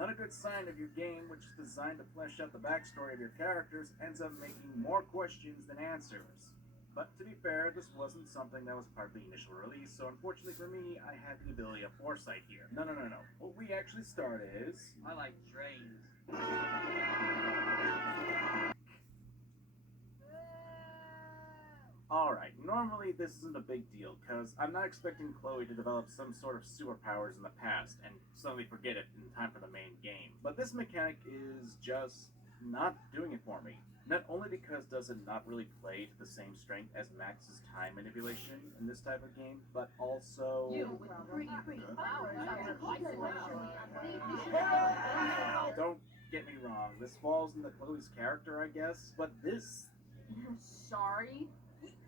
Not a good sign if your game, which is designed to flesh out the backstory of your characters, ends up making more questions than answers. But to be fair, this wasn't something that was part of the initial release, so unfortunately for me, I had the ability of foresight here. No. What we actually start is... I like trains. Alright, normally this isn't a big deal, because I'm not expecting Chloe to develop some sort of superpowers in the past, and suddenly forget it in time for the main game. But this mechanic is just not doing it for me. Not only because does it not really play to the same strength as Max's time manipulation in this type of game, but also... Don't get me wrong, this falls into Chloe's character, I guess, but this... I'm sorry.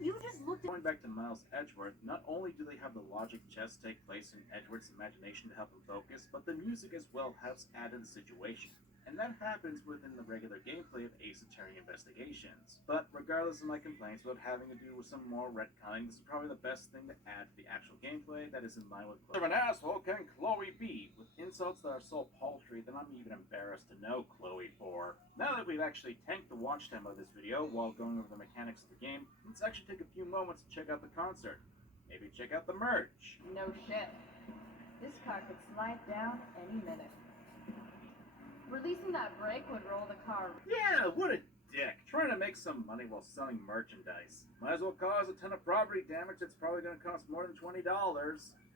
You just looked at... Going back to Miles Edgeworth, not only do they have the logic chess take place in Edgeworth's imagination to help him focus, but the music as well helps add to the situation. And that happens within the regular gameplay of Ace Attorney Investigations. But regardless of my complaints about having to do with some more retconning, this is probably the best thing to add to the actual gameplay that is in line with Chloe. Of an asshole can Chloe be? With insults that are so paltry that I'm even embarrassed to know Chloe for. Now that we've actually tanked the watch time of this video while going over the mechanics of the game, let's actually take a few moments to check out the concert. Maybe check out the merch. No shit. This car could slide down any minute. Releasing that brake would roll the car. Yeah, what a dick. Trying to make some money while selling merchandise. Might as well cause a ton of property damage that's probably going to cost more than $20.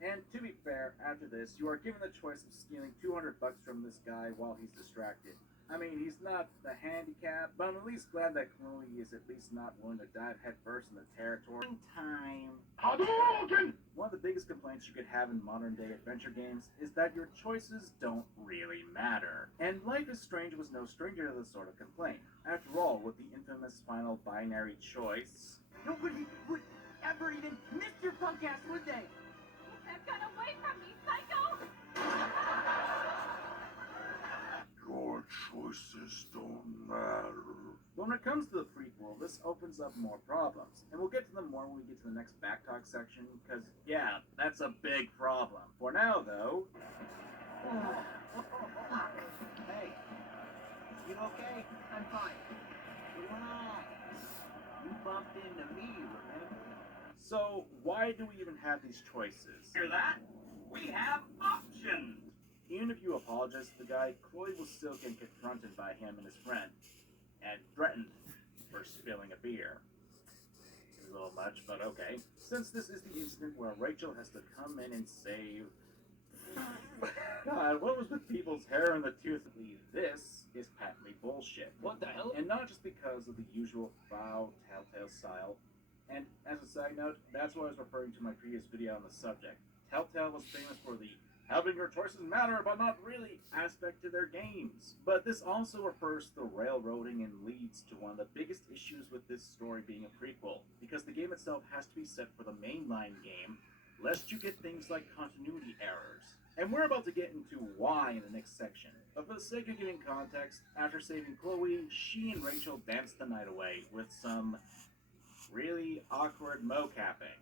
And to be fair, after this, you are given the choice of stealing $200 from this guy while he's distracted. I mean, he's not the handicap, but I'm at least glad that Chloe is at least not willing to dive headfirst in the territory. Time. One of the biggest complaints you could have in modern-day adventure games is that your choices don't really matter. And Life is Strange was no stranger to this sort of complaint. After all, with the infamous final binary choice... Nobody would ever even miss your punk ass, would they? Get that gun away from me, psycho! Your choices don't matter. But when it comes to the prequel, this opens up more problems. And we'll get to them more when we get to the next backtalk section, because, yeah, that's a big problem. For now, though... Hey, you okay? I'm fine. What's going on? You bumped into me, remember? So, why do we even have these choices? Hear that? We have options! Even if you apologize to the guy, Chloe will still get confronted by him and his friend, and threatened for spilling a beer. It's a little much, but okay. Since this is the incident where Rachel has to come in and save... God, what was with people's hair and the tooth? This is patently bullshit. What the hell? And not just because of the usual foul Telltale style. And as a side note, that's what I was referring to in my previous video on the subject. Telltale was famous for the having your choices matter, but not really aspect to their games. But this also refers to the railroading and leads to one of the biggest issues with this story being a prequel, because the game itself has to be set for the mainline game, lest you get things like continuity errors. And we're about to get into why in the next section. But for the sake of giving context, after saving Chloe, she and Rachel danced the night away with some really awkward mocapping.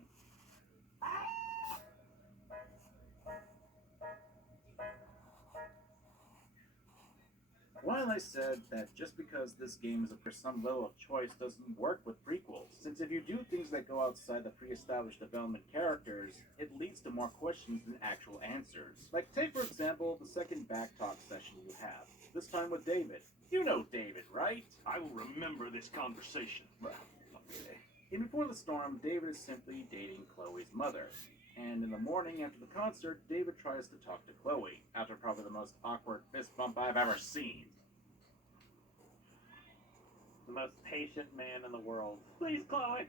While I said that just because this game is for some level of choice doesn't work with prequels, since if you do things that go outside the pre-established development characters, it leads to more questions than actual answers. Like take for example the second backtalk session you have, this time with David. You know David, right? I will remember this conversation. Okay. In Before the Storm, David is simply dating Chloe's mother. And in the morning after the concert, David tries to talk to Chloe, after probably the most awkward fist bump I've ever seen. The most patient man in the world. Please, Chloe.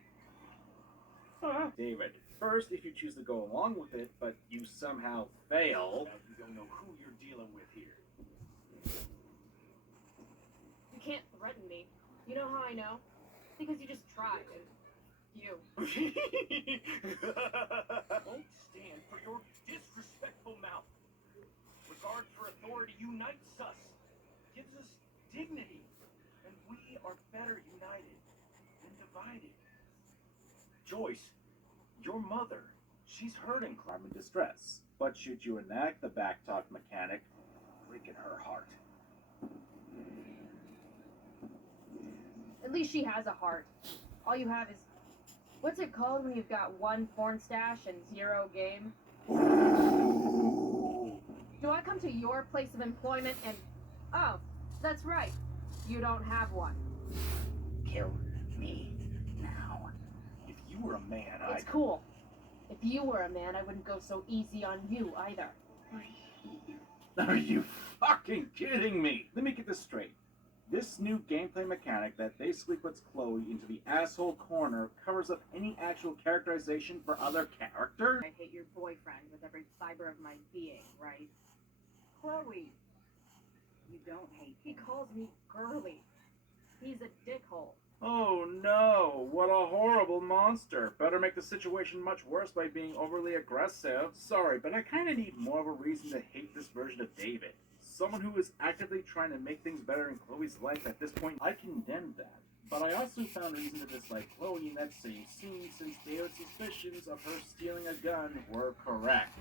David, first, if you choose to go along with it, but you somehow fail... Now you don't know who you're dealing with here. You can't threaten me. You know how I know? Because you just tried, and you. Don't stand for your disrespectful mouth. Regard for authority unites us, gives us dignity, and we are better united than divided. Joyce, your mother, she's hurting. I'm in distress. But should you enact the backtalk mechanic, freaking her heart. At least she has a heart. All you have is, what's it called when you've got one porn stash and zero game? Do I come to your place of employment and, oh, that's right, you don't have one. Kill me now. If you were a man, It's cool. If you were a man, I wouldn't go so easy on you either. Are you fucking kidding me? Let me get this straight. This new gameplay mechanic that basically puts Chloe into the asshole corner covers up any actual characterization for other characters? I hate your boyfriend with every fiber of my being, right? Chloe, you don't hate He calls me girly. He's a dickhole. Oh no, what a horrible monster. Better make the situation much worse by being overly aggressive. Sorry, but I kinda need more of a reason to hate this version of David. Someone who is actively trying to make things better in Chloe's life at this point, I condemn that. But I also found reason to dislike Chloe in that same scene since David's suspicions of her stealing a gun were correct.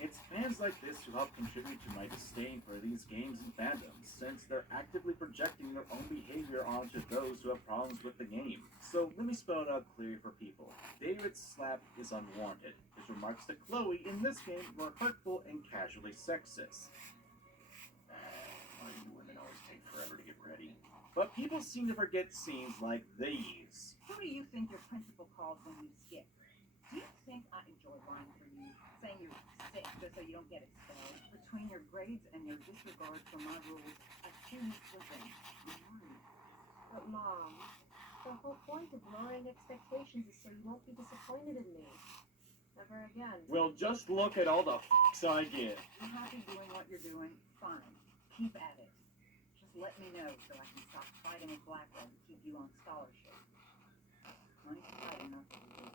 It's fans like this who help contribute to my disdain for these games and fandoms, since they're actively projecting their own behavior onto those who have problems with the game. So let me spell it out clearly for people. David's slap is unwarranted. His remarks to Chloe in this game were hurtful and casually sexist. Why do women always take forever to get ready? But people seem to forget scenes like these. Who do you think your principal calls when you skip? Do you think I enjoy lying for you, saying you're sick just so you don't get expelled? Between your grades and your disregard for my rules, I see you slipping. I'm worried. But Mom, the whole point of lowering expectations is so you won't be disappointed in me. Never again. Well, just look at all the f***s I get. You're happy doing what you're doing? Fine. Keep at it. Just let me know so I can stop fighting with Blackwell and keep you on scholarship. Money's tight enough for you.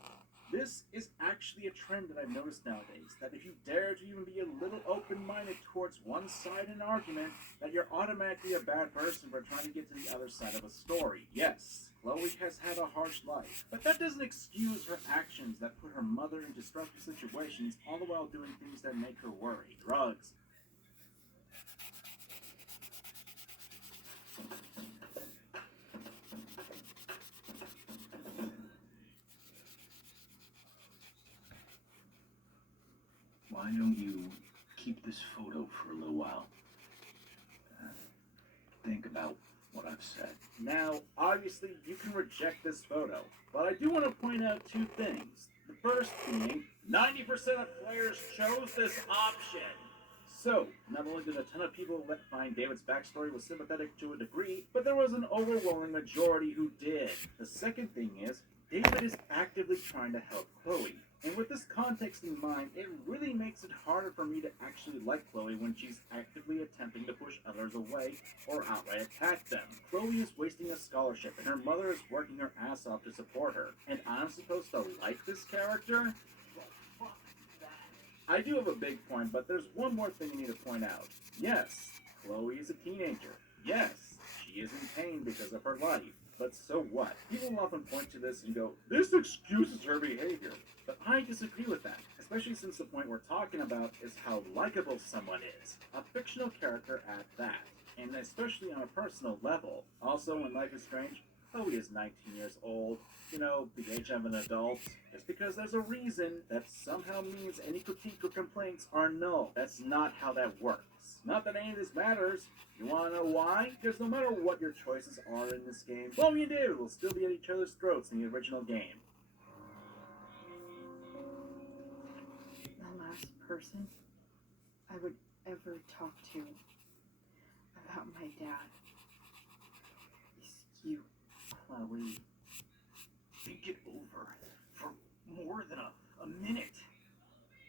This is actually a trend that I've noticed nowadays, that if you dare to even be a little open-minded towards one side in an argument, that you're automatically a bad person for trying to get to the other side of a story. Yes, Chloe has had a harsh life, but that doesn't excuse her actions that put her mother in stressful situations, all the while doing things that make her worry. Drugs. Why don't you keep this photo for a little while? Think about what I've said. Now, obviously, you can reject this photo, but I do want to point out two things. The first being, 90% of players chose this option. So, not only did a ton of people find David's backstory was sympathetic to a degree, but there was an overwhelming majority who did. The second thing is, David is actively trying to help Chloe. And with this context in mind, it really makes it harder for me to actually like Chloe when she's actively attempting to push others away or outright attack them. Chloe is wasting a scholarship, and her mother is working her ass off to support her. And I'm supposed to like this character? I do have a big point, but there's one more thing I need to point out. Yes, Chloe is a teenager. Yes, she is in pain because of her life. But so what? People often point to this and go, this excuses her behavior. But I disagree with that, especially since the point we're talking about is how likable someone is. A fictional character at that, and especially on a personal level. Also, in Life is Strange, Chloe is 19 years old, the age of an adult. Just because there's a reason, that somehow means any critique or complaints are null. That's not how that works. Not that any of this matters. You wanna know why? Because no matter what your choices are in this game, Chloe and David will still be at each other's throats in the original game. The last person I would ever talk to about my dad is you, Chloe. Think it over for more than a minute.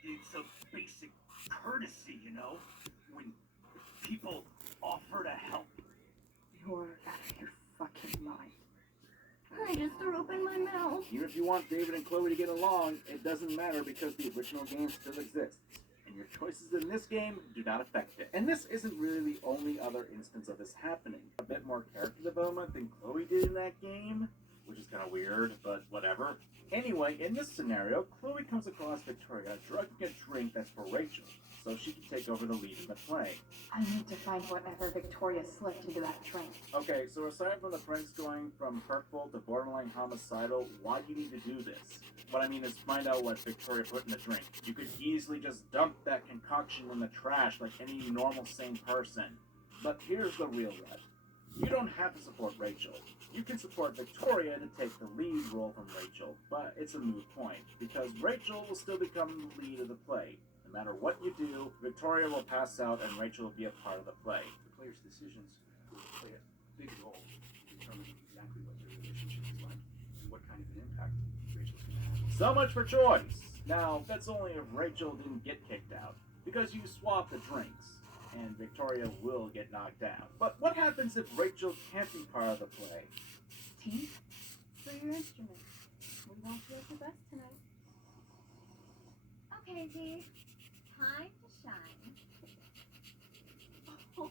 It's a basic courtesy, when people offer to help. You're out of your fucking mind. I just threw up in my mouth. Even if you want David and Chloe to get along, it doesn't matter because the original game still exists. And your choices in this game do not affect it. And this isn't really the only other instance of this happening. A bit more character development than Chloe did in that game, which is kind of weird, but whatever. Anyway, in this scenario, Chloe comes across Victoria drugging a drink that's for Rachel. so she can take over the lead in the play. I need to find whatever Victoria slipped into that drink. Okay, so aside from the pranks going from hurtful to borderline homicidal, why do you need to do this? What I mean is find out what Victoria put in the drink. You could easily just dump that concoction in the trash like any normal sane person. But here's the real rub. You don't have to support Rachel. You can support Victoria to take the lead role from Rachel, but it's a moot point, because Rachel will still become the lead of the play. No matter what you do, Victoria will pass out and Rachel will be a part of the play. The players' decisions will play a big role in determining exactly what their relationship is like and what kind of an impact Rachel's going to have. So much for choice! Now, that's only if Rachel didn't get kicked out, because you swap the drinks, and Victoria will get knocked out. But what happens if Rachel can't be part of the play? Teeth for your instrument. We want you at your best tonight. Okay, Z. Time to shine. Oh,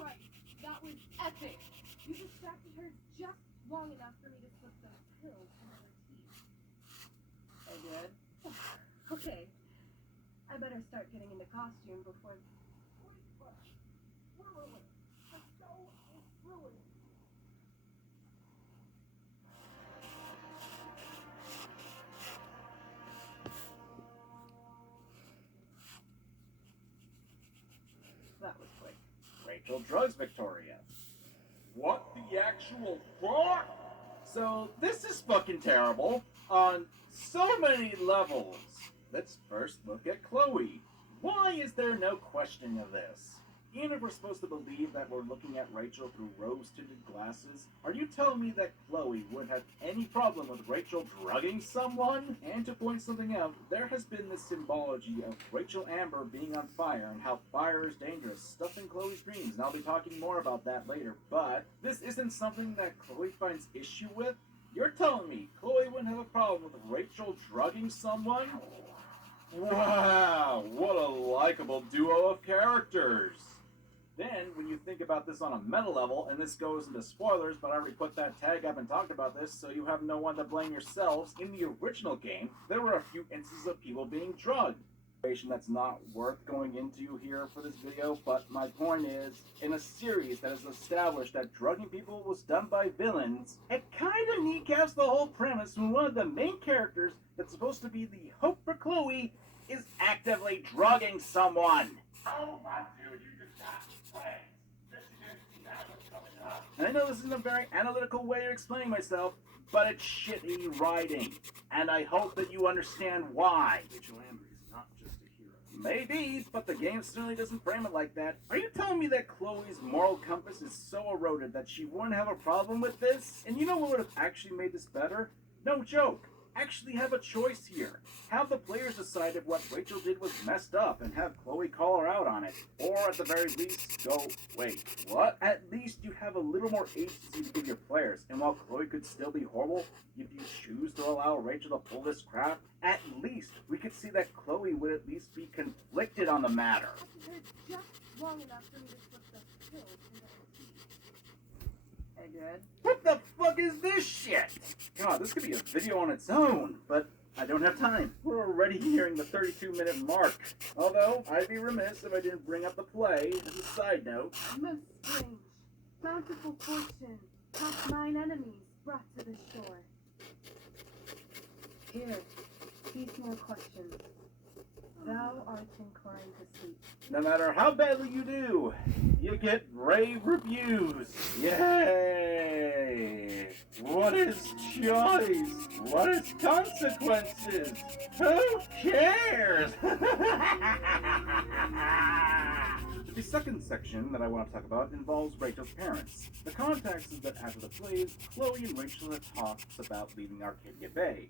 right. That was epic. You distracted her just long enough for me to slip those pills in her teeth. I did. Okay. I better start getting into costume before. We're ruined. The show is ruined. That was quick. Rachel drugs Victoria. What the actual fuck? So, this is fucking terrible on so many levels. Let's first look at Chloe. Why is there no questioning of this? Even if we're supposed to believe that we're looking at Rachel through rose-tinted glasses, are you telling me that Chloe would have any problem with Rachel drugging someone? And to point something out, there has been this symbology of Rachel Amber being on fire and how fire is dangerous, stuff in Chloe's dreams, and I'll be talking more about that later, but this isn't something that Chloe finds issue with? You're telling me Chloe wouldn't have a problem with Rachel drugging someone? Wow, what a likable duo of characters! Then, when you think about this on a meta level, and this goes into spoilers, but I already put that tag up and talked about this, so you have no one to blame yourselves. In the original game, there were a few instances of people being drugged. That's not worth going into here for this video, but my point is, in a series that has established that drugging people was done by villains, it kind of kneecaps the whole premise when one of the main characters that's supposed to be the hope for Chloe is actively drugging someone. Oh my dude, you just got friends. Michigan, that was coming up. And I know this isn't a very analytical way of explaining myself, but it's shitty writing. And I hope that you understand why. Rachel Amber is not just a hero. Maybe, but the game certainly doesn't frame it like that. Are you telling me that Chloe's moral compass is so eroded that she wouldn't have a problem with this? And you know what would have actually made this better? No joke. Actually have a choice here. Have the players decide if what Rachel did was messed up and have Chloe call her out on it. Or at the very least, go, wait, what? At least you have a little more agency to give your players. And while Chloe could still be horrible, if you choose to allow Rachel to pull this crap, at least we could see that Chloe would at least be conflicted on the matter. Distracted her just long enough for me to slip those pills in her teeth. I did. What the fuck is this shit? God, this could be a video on its own, but I don't have time. We're already nearing the 32-minute mark. Although, I'd be remiss if I didn't bring up the play as a side note. Most strange. Bountiful fortune. Past 9 enemies brought to the shore. Here, these more questions. Thou art inclined to sleep. No matter how badly you do, you get rave reviews. Yay! What is choice? What is consequences? Who cares? The second section that I want to talk about involves Rachel's parents. The context is that after the plays, Chloe and Rachel have talks about leaving Arcadia Bay.